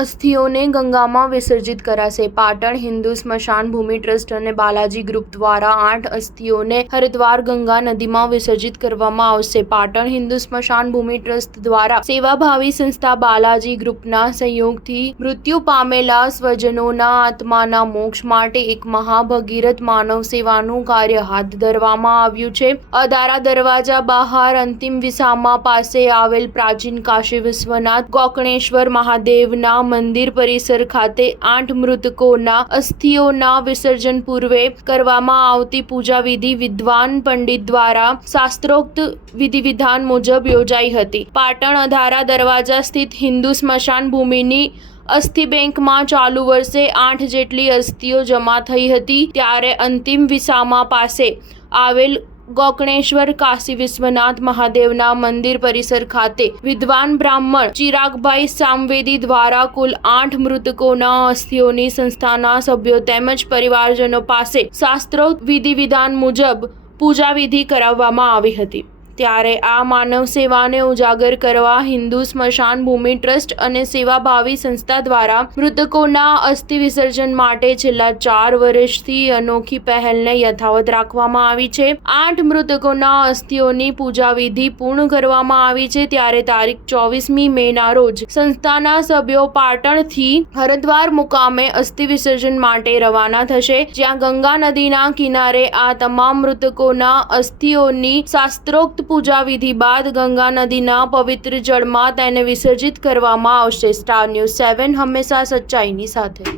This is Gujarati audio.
અસ્થિઓને ગંગામાં વિસર્જિત કરાશે। પાટણ હિન્દુ સ્મશાન ભૂમિ ટ્રસ્ટ અને બાલાજી ગ્રુપ દ્વારા 8 અસ્થિઓને હરિદ્વાર ગંગા નદીમાં વિસર્જિત કરવામાં આવશે। પાટણ હિન્દુ સ્મશાન ભૂમિ ટ્રસ્ટ દ્વારા સેવાભાવી સંસ્થા બાલાજી ગ્રુપના સહયોગથી મૃત્યુ પામેલા સ્વજનોના આત્માના મોક્ષ માટે એક મહાભગીરથ માનવ સેવાનું કાર્ય હાથ ધરવામાં આવ્યું છે। અદારા દરવાજા બહાર અંતિમ વિસામા પાસે આવેલ પ્રાચીન કાશી વિશ્વનાથ ગોકર્ણેશ્વર મહાદેવના મંદિર પરિસર ખાતે 8 મૃતકોના અસ્થિઓના વિસર્જન પૂર્વે કરવામાં આવતી પૂજા વિધિ વિદ્વાન પંડિત દ્વારા શાસ્ત્રોક્ત વિધિ વિધાન મુજબ યોજાઈ હતી। પાટણ અધારા દરવાજા સ્થિત હિન્દુ સ્મશાન ભૂમિની અસ્થિ બેંકમાં ચાલુ વર્ષે 8 જેટલી અસ્થિઓ જમા થઈ હતી, ત્યારે અંતિમ વિસામા પાસે આવેલ ગોકર્ણેશ્વર કાશી વિશ્વનાથ મહાદેવના મંદિર પરિસર ખાતે વિદ્વાન બ્રાહ્મણ ચિરાગભાઈ સામવેદી દ્વારા કુલ 8 મૃતકોના અસ્થિઓની સંસ્થાના સભ્યો તેમજ પરિવારજનો પાસે શાસ્ત્રોક્ત વિધિ વિધાન મુજબ પૂજા વિધિ કરાવવામાં આવી હતી। ત્યારે આ માનવ સેવાને ઉજાગર કરવા હિન્દુ સ્મશાન ભૂમિ ટ્રસ્ટ અને સેવાભાવી સંસ્થા દ્વારા મૃતકોના અસ્થિ વિસર્જન માટે છેલ્લા 4 વર્ષથી અનોખી પહેલને યથાવત રાખવામાં આવી છે। 8 મૃતકોના અસ્થિઓની પૂજા વિધિ પૂર્ણ કરવામાં આવી છે। ત્યારે તારીખ 24મી મેના રોજ સંસ્થાના સભ્યો પાટણથી હરિદ્વાર મુકામે અસ્થિ વિસર્જન માટે રવાના થશે, જ્યાં ગંગા નદીના કિનારે આ તમામ મૃતકોના અસ્થિઓની શાસ્ત્રોક્ત પૂજા વિધિ બાદ ગંગા નદીના પવિત્ર જળમાં તેને વિસર્જિત કરવામાં આવશે। સ્ટાર ન્યૂઝ 7 હંમેશા સચ્ચાઈની સાથે।